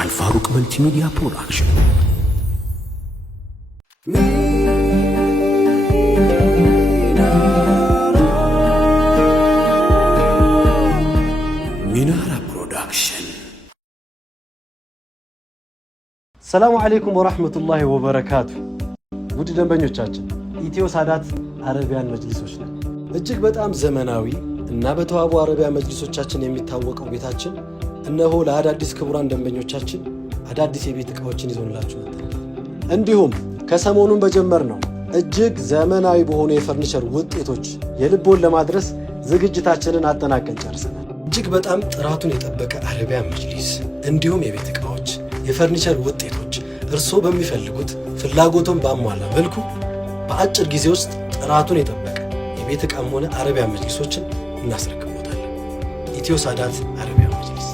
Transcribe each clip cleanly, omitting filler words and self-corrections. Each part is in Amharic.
አልፋሩቅ መልቲሚዲያ ፕሮዳክሽን ሚናራ ፕሮዳክሽን። ሰላሙ አለይኩም ወራህመቱላሂ ወበረካቱ። ውድ ደንበኞቻችን ኢትዮ ሳዳት አረቢያን መጅሊሶች ነን። እጅግ በጣም ዘመናዊ እና በተዋቡ አረቢያን መጅሊሶቻችን የሚታወቀው ቤታችን እነሆ ለአዳዲስ ክቡራን ደንበኞቻችን አዳዲስ የቤት ዕቃዎችን ይዞላችሁ መጥተናል። እንዲሁም ከሰሞኑን በጀመርነው እጅግ ዘመናዊ በሆኑ የፈርኒቸር ውጤቶች የልቦን ለማድረስ ዝግጅታችንን አጠናቀን ጨርሰናል። እጅግ በጣም ጥራቱን የጠበቀ አረቢያን መጅሊስ እንዲሁም የቤት ዕቃዎች፣ የፈርኒቸር ውጤቶች እርስዎ በሚፈልጉት ፍላጎቶን ባሟላ መልኩ በአጭር ጊዜ ውስጥ ጥራቱን የጠበቀ የቤት ዕቃም ሆነ አረቢያን መጅሊሶችን እናስረክቦታለን። ኢትዮ ሳዳት አረቢያን መጅሊስ።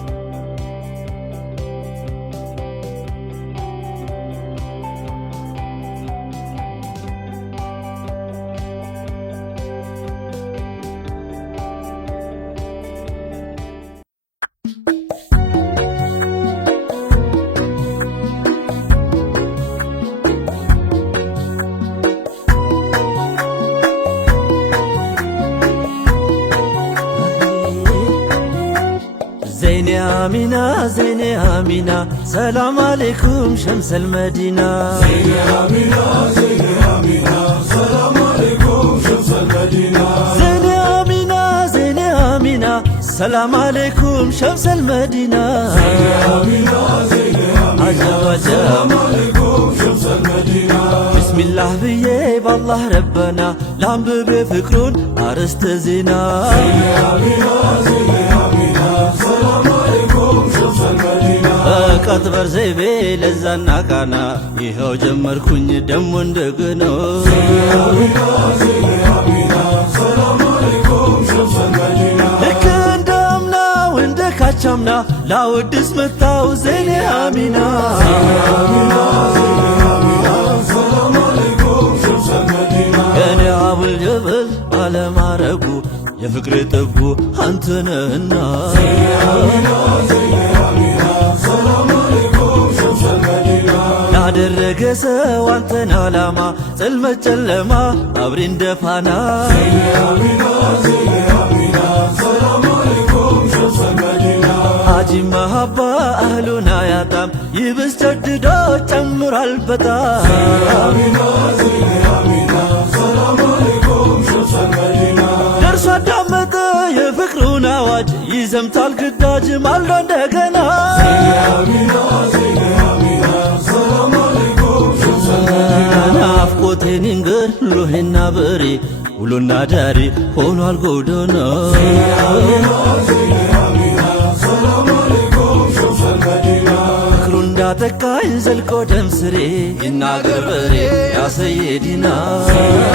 زيني آمينة سلام عليكم شمس المدينة. زيني آمينة سلام عليكم شمس المدينة. زيني آمينة سلام عليكم شمس المدينة. زيني آمينة سلام عليكم شمس المدينة. بسم الله بيه بالله ربنا لامب بفكرون أرست زينة. زيني آمينة سلام عليكم شمس المدينة. كتبر زيبي لزانا كانا يهو جمر كوني دم وندقنا. زيني آمينة سلام عليكم شمس المدينة. لكن دمنا وندك هاتشمنا لا ودس متاو زيني آمينة. زيني آمينة سلام عليكم شمس المدينة. يا أبو الجبل على ما رقو يا فكرة تبو أنتنا. زيني آمينة سلام عليكم شمس المدينة. ያደረገ ሰው አንተን ዓላማ ጽልመት ጨለማ አብሬን ደፋና። زيني آمينة سلام عليكم شمس المدينة. አጂ መሃባ አህሉን አያጣም ይብስ ጀድዶ ጨምሯል በጣም። زيني آمينة سلام عليكم شمس المدينة. ደርሶ አዳመጠ የፍቅሩን አዋጅ ይዘምታል ግዳጅ ማልዶ እንደገና። زيني آمينة سلام عليكم شمس المدينة. ናፍቆቴን ይንገር ሎሄና በሬ ውሎና ዳሪ ሆኗል ጎዳና። زيني آمينة سلام عليكم شمس المدينة. ፍቅሩ እንዳጠቃኝ ዘልቆ ደም ስሬ ይናገር በሬ ያ ሰይዲና። زيني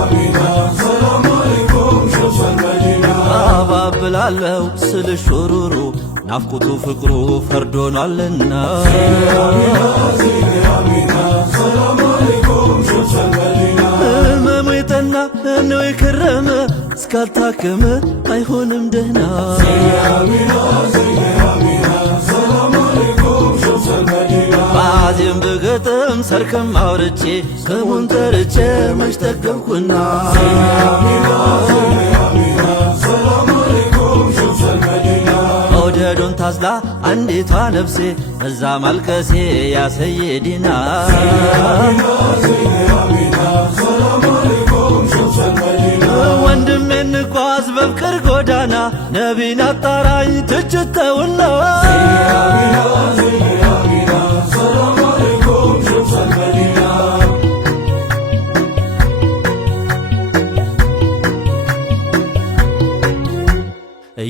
آمينة سلام عليكم شمس المدينة. አባብላለሁ ስል ሹሩሩ ናፍቆቱ ፍቅሩ ፈርዶናልና። زيني آمينة سلام عليكم شمس المدينة. ህመሙ የጠና ነው የከረመ እስካልታከመ አይሆንም ደህና። زيني آمينة سلام عليكم شمس المدينة. ባዜም ብገጥም ሰርክም አውርቼ ስሙን ጠርቼ መች ጠገብኩና። زيني آمينة سلام عليكم شمس المدينة. መውደዱን ታዝላ አንዲቷ ነፍሴ በዛ ማልቀሴ ያ ሰይዲና። سلام عليكم شمس المدينة. ወንድሜ እንጓዝ በፍቅር ጎዳና ነቢን አጣራኝ ትችተውና። زيني آمينة سلام عليكم شمس المدينة.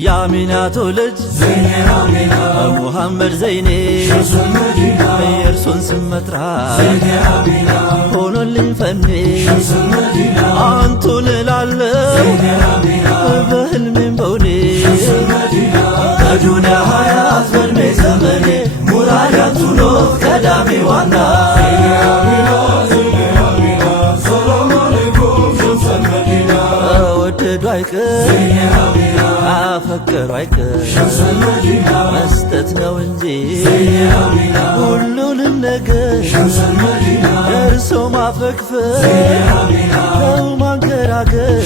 የአሚናቱ ልጅ زيني آمينة ሙሐመድ ዘይኔ شمس المدينة. የእርሶን ስም መጥራት زيني آمينة ሆኖልኝ ፈኔ شمس المدينة. አንቱን እላለሁ زيني آمينة በህልሜም በውኔ። شمس المدينة. በዱንያ ሀያት በዕድሜ ዘመኔ ሙራድ ያንቱ ነው ቀዳሚ ዋና። زيني آمينة سلام عليكم شمس المدينة. አይቀር አፈቀሩ አይቀር መስጠት ነው እንጂ ሁሉንም ነገር ደርሶ ማፈግፈግ ነው ማንገራገር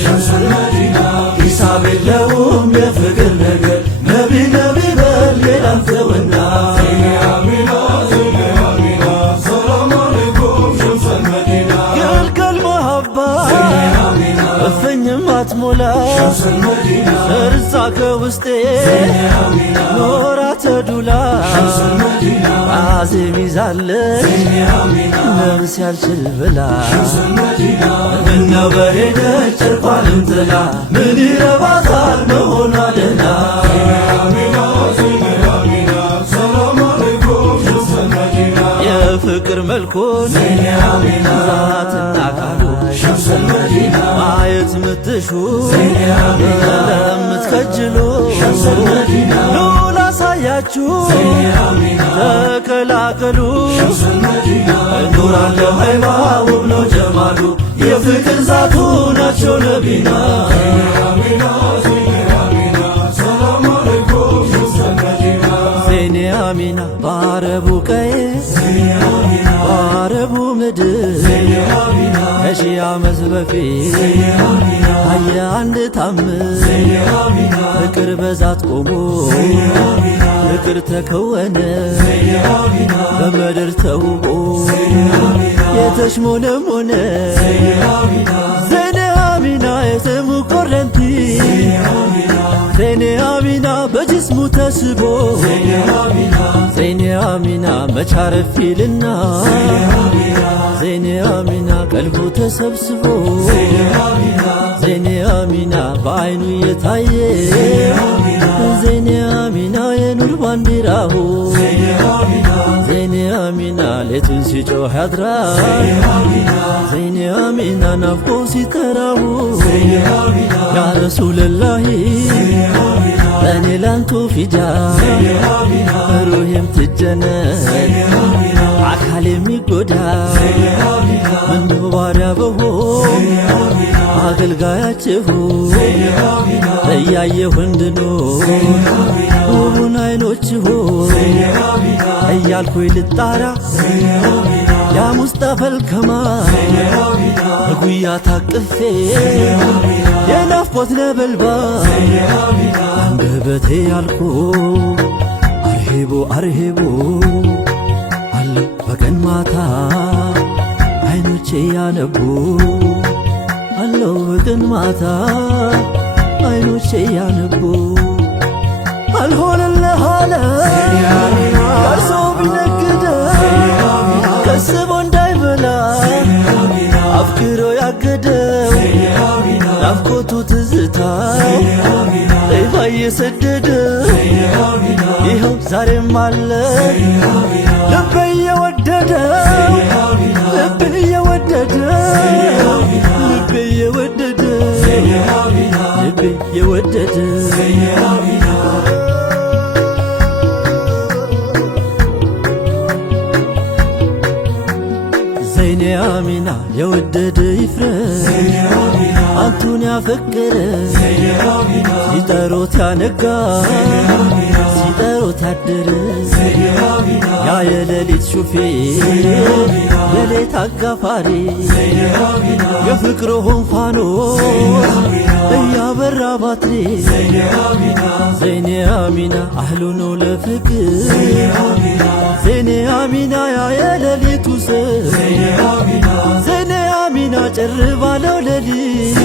ሂሳብ የለውም የፍቅር ነገር ነቢ ነቢ በል ሌላም ተወና እፍኝም አትሞላ ሰርጻ ከውስጤ ኖራ ተዱላ አዜም ይዛለች ነፍስ ያልችል ብላ ምነው በሄደች ጨርቋንም ጥላ ምን ይረባታል መሆኗ ደህና የፍቅር መልኩን ዛትና ቃሉ ማየት ምትሹ ለምትከጅሉ ኑ ላሳያችሁ ተቀላቀሉ እኖራለሁ ሀይባ ውብ ነው ጀማሉ የፍቅር ዛቱ ናቸው ነቢና ዜኔ አሚና በአረቡ ቀዬ በአረቡ ምድር ከሺህ ዓመት በፊት አየ አንድ ታምር ፍቅር በዛት ቆሞ ፍቅር ተከወነ በምድር ተውቦ የተሽሞነሞነ ዜኔ አሚና የስሙ ኮረንቲ ዜኔ አሚና በጅስሙ ተስቦ ዜኔ አሚና መቻረፊልና ዜኔ አሚና ቀልቡ ተሰብስቦ ዜኔ አሚና በአይኑ የታየ ዜኔ አሚና የኑር ባንዲራሁ ዜኔ አሚና ሌቱን ሲጮህ ያድራል ዜኔ አሚና ናፍቆ ሲጠራሁ ያ ረሱለላሂ እኔ ላንቱ ፊጃ ሩሄም ትጀነን አካል የሚጎዳ ምነው ባሪያ በሆን አገልጋያችሁ እያየሁ እንድኖር ውቡን አይኖችሁ እያልኩኝ ልጣራ ያ ሙስጠፈል ከማል በጉያ ታቅፌ የናፍቆት ነበልባል አንደበቴ ያልኩ አርሄቦ አርሄቦ አለው በቀን ማታ አይኖቼ ያነቡ አለው በቀን ማታ አይኖቼ ያነቡ አልሆነልህ አለ ቀርሶ ቢነግደ ከስቦ እንዳይበላ አፍክሮ ያገደው ናፍቆቱ ትዝታው ጠይፋ እየሰደደው ይኸው ዛሬም አለ ልቤ እየወደደው ልቤ እየወደደው ልቤ እየወደደው ልቤ እየወደደው ዜኔ አሚና የወደደ ይፍረስ አንቱን ያፈቀረ ሲጠሩት ያነጋ ሲጠሩት ያደረ ያ የሌሊት ሹፌር የሌት አጋፋሪ የፍቅርህን ፋኖስ እያበራ ባትሪ ዜኔ አሚና አህሉ ነው ለፍቅር ዜኔ አሚና ያ የሌሊቱ ሰው ዜኔ አሚና ጭር ባለው ሌሊት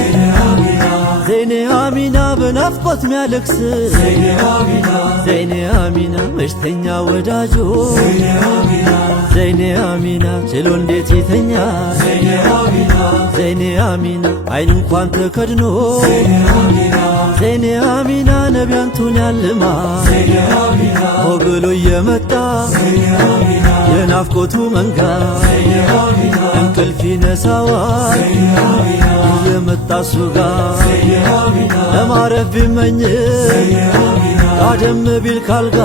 ዜኔ አሚና በናፍቆት ሚያለቅስ ዜኔ አሚና መሽተኛ ወዳጆ ዜኔ አሚና ችሎ እንዴት ይተኛ ዜኔ አሚና አይን እንኳን ተከድኖ ዜኔ አሚና ነቢያንቱን ያልማ ሆ ብሎ እየመጣ የናፍቆቱ መንጋ እንቅልፍ ይነሳዋል እየመጣ እሱ ጋር ለማረፍ ቢመኝ ጋደም ቢል ካልጋ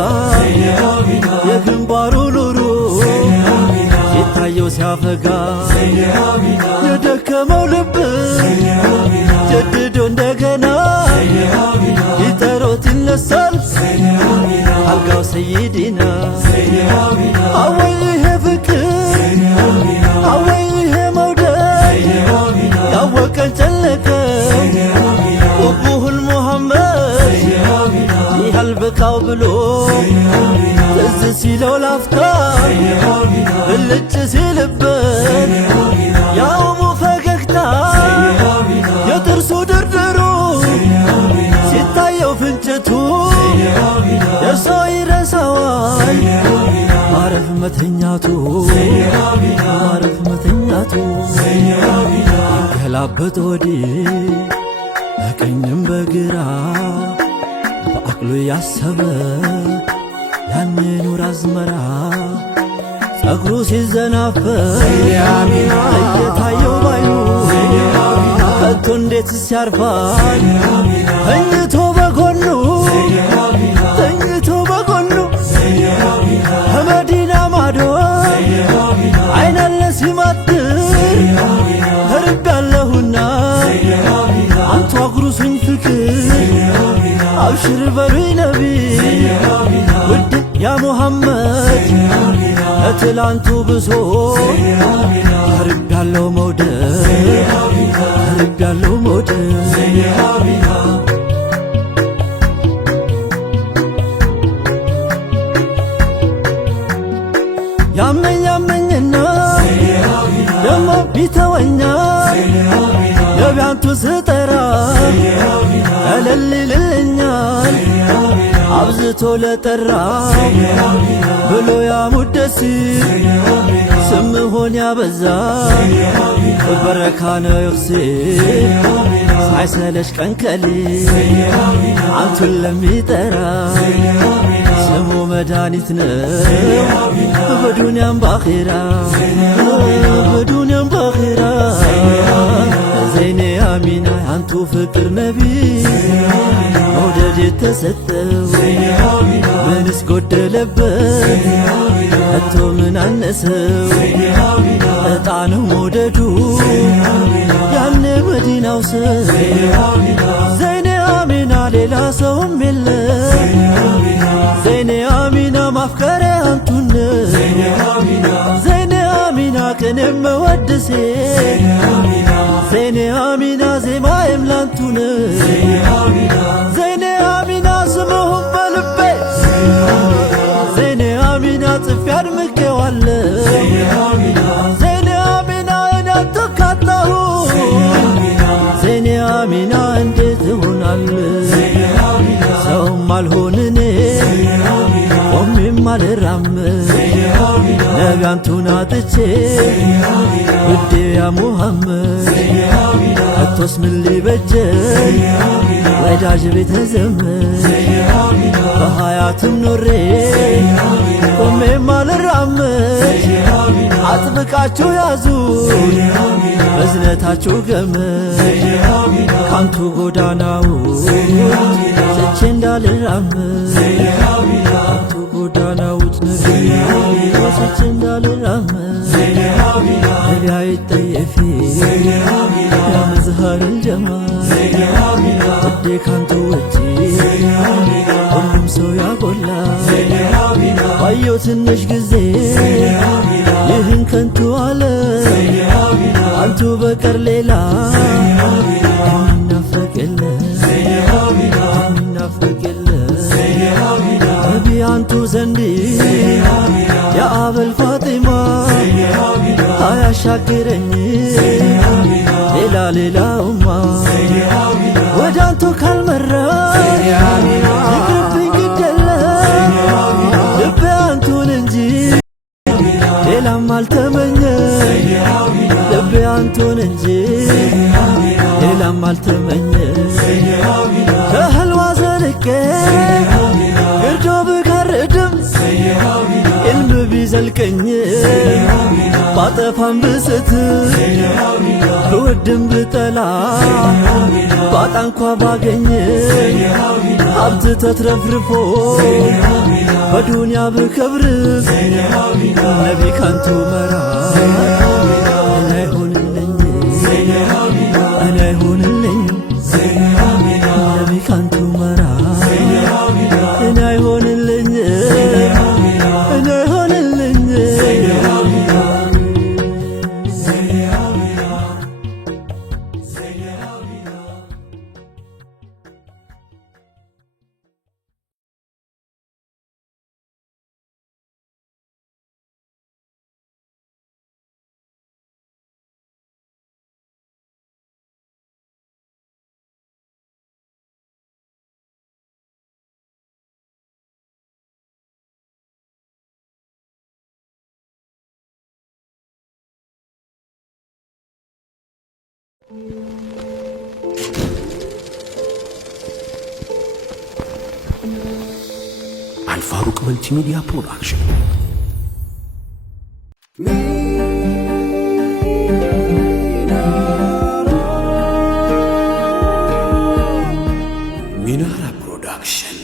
የግንባሩ ኑሩ ሲታየው ሲያፈጋ የደከመው ልብ ጀድዶ እንደገና ሰይዲና ዘይኔ አሚና አወይ ይሄ ፍቅር አወይ ይሄ መውደድ ዘይኔ አሚና ያወቀን ጨለቀ ዘይኔ አሚና ኡቡሁል ሙሐመድ ዘይኔ አሚና ይሃል በቃው ብሎ ዘይኔ አሚና ትዝ ሲለው ላፍታ ዘይኔ አሚና ብልጭ ሲልበት ዘይኔ አሚና ያውሙ ፈገግታ ዘይኔ አሚና የጥርሱ ድርድሩ ዘይኔ አሚና ሲታየው ፍንጭቱ ዘይኔ አሚና ደርሶ ይረሳዋል ዘይኔ አሚና ማረፍ መተኛቱ ዘይኔ አሚና ማረፍ መተኛቱ ዘይኔ አሚና ገላበጥ ወዲህ በቀኝም በግራ በአቅሉ ያሰበ ያኔ ኑር አዝመራ ጸጉሩ ሲዘናፈር ዘይኔ አሚና እየታየው ባዩ ዘይኔ አሚና ከቶ እንዴት ሲያርፋል ዘይኔ አሚና ተኝቶ በጎኑ ዘይኔ አሚና ተኝቶ በጎኑ ዘይኔ አሚና ከመዲና ማዶ ዘይኔ አሚና አይናለ ሲማትር ዘይኔ አሚና ህርብ ያለሁና ዘይኔ አሚና አንቱ አጉሩሱኝ ፍቅር ዘይኔ አሚና አብሽር በሉኝ ነቢ ዘይኔ አሚና ውድ ያ ሙሐመድ ዘይኔ አሚና ከትላንቱ ብሶ ዘይኔ አሚና ህርብ ያለው መውደድ ዘይኔ አሚና ህርብ ያለው መውደድ ዘይኔ አሚና ያመኝ ያመኝና ዘይኔ አሚና ደሞ ቢተወኛ ዘይኔ አሚና ነቢያንቱ ስጠራ ዘይኔ አሚና እልል ይልልኛል ዘይኔ አሚና አብዝቶ ለጠራ ዘይኔ አሚና ብሎ ያሙደሲር ዘይኔ አሚና ስምሆን ያበዛ ዘይኔ አሚና በረካ ነው ይኽሴ ሳይሰለሽ ቀንቀሌ ዘይኔ አሚና አንቱን ለሚጠራ ዘይኔ አሚና ስሙ መድኃኒት ነው በዱንያም ባኺራ በዱንያም ባኺራ ዘይኔ አሚና አንቱ ፍቅር ነቢ መውደድ የተሰጠው ዘይኔ አሚና ምንስ ጎደለበት ከቶ ምን አነሰው ዘይኔ አሚና እጣነው መውደዱ ያኔ መዲናው ሰው ዘይኔ አሚና ዘይኔ አሚና ሌላ ሰውም የለ ዘይኔ አሚና ማፍቀሬ አንቱነ ዘይኔ አሚና ዘይኔ አሚና ቅኔ መወድሴ ዘይኔ አሚና ዜማዬም ላንቱነ ዘይኔ አሚና ዘይኔ አሚና ስምሁም በልቤ ዘይኔ አሚና ጽፌ አድምቄዋለ ዘይኔ አሚና ዘይኔ አሚና እኔ አልተካታሁ ዘይኔ አሚና እንዴት እሆናለ ዘይኔ አሚና ሰውም አልሆን እኔ ቆሜም አልራመድ ዘይኔ አሚና ነጋንቱን አጥቼ ውዴ ያ ሙሐመድ ዘይኔ አሚና ከቶስ ምን ሊበጀኝ ወዳጅ ቤተ ዘመድ ዘይኔ አሚና በሀያትም ኖሬ ቆሜም አልራመድ አጥብቃችሁ ያዙ በዝነታችሁ ገመድ ካንቱ ጎዳናው ስቼ እንዳልራመድ ካንቱ ጎዳናዎች ነቢ ስቼ እንዳልራመድ ነቢ አይጠየፊ ያ መዝሃር ልጀማል ውዴ ካንቱ ውጪ ሁሉም ሰው ያጎላ ባየው ትንሽ ጊዜ ይህን ከንቱ አለ አንቱ በቀር ሌላ የሚናፈቅ የለ የሚናፈቅ የለ ነቢ አንቱ ዘንድ የአበል ፋጢማ አያሻግረኝ ሌላ ሌላውማ ወደ አንቱ ካልመራ ይቅርብኝ ግደለ ልቤ አንቱን እንጂ ሌላም አልተመኘ ልቤ አንቱን እንጂ ሌላም አልተመኘ ከህልዋ ዘልቄ ግርዶ ብጋርድም ኢልም ቢዘልቀኝ ባጠፋም ብስት ብወድም ብጠላ ባጣ እንኳ ባገኝ ሀብት ተትረፍርፎ በዱንያ ብከብር ነቢ ካንቱ መራ እኔ አይሆንልኝ እኔ አይሆንልኝ ነቢ ካንቱ መራ እኔ አይሆንልኝ አልፋሩቅ መልቲሚዲያ ፕሮዳክሽን ሚናራ ፕሮዳክሽን